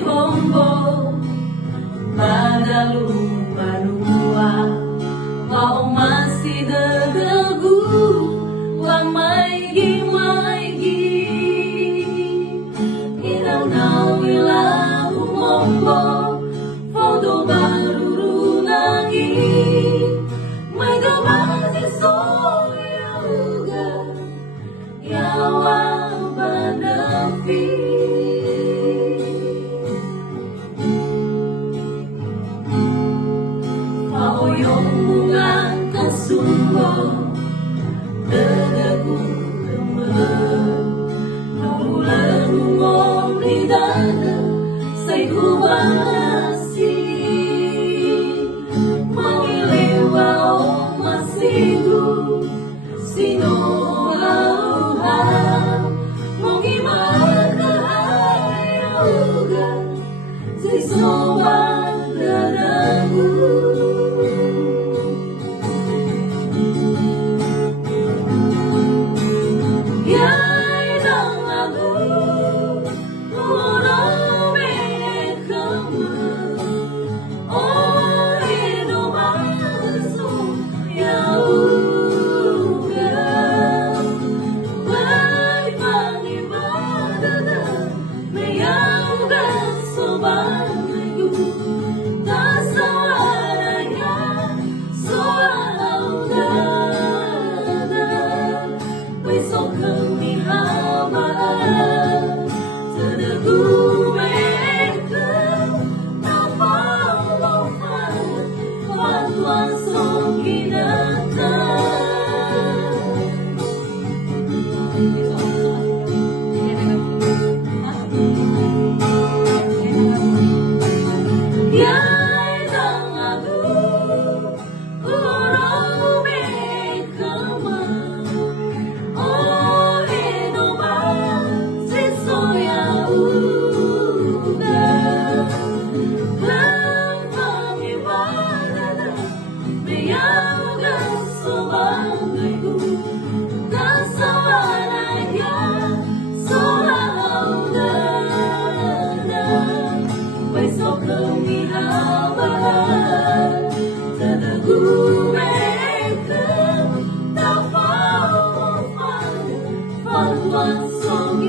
sihombo badalu manua kau masih degegu wang maigi irau nawila umombo fodo baru lagi mega masih soya uga yawa banafi yung bunga kasumbo dadaku teman namulan mong lidada say huwasi mangiliwa o masigo sino lauha mong imakahayauga say sobat dadaku Song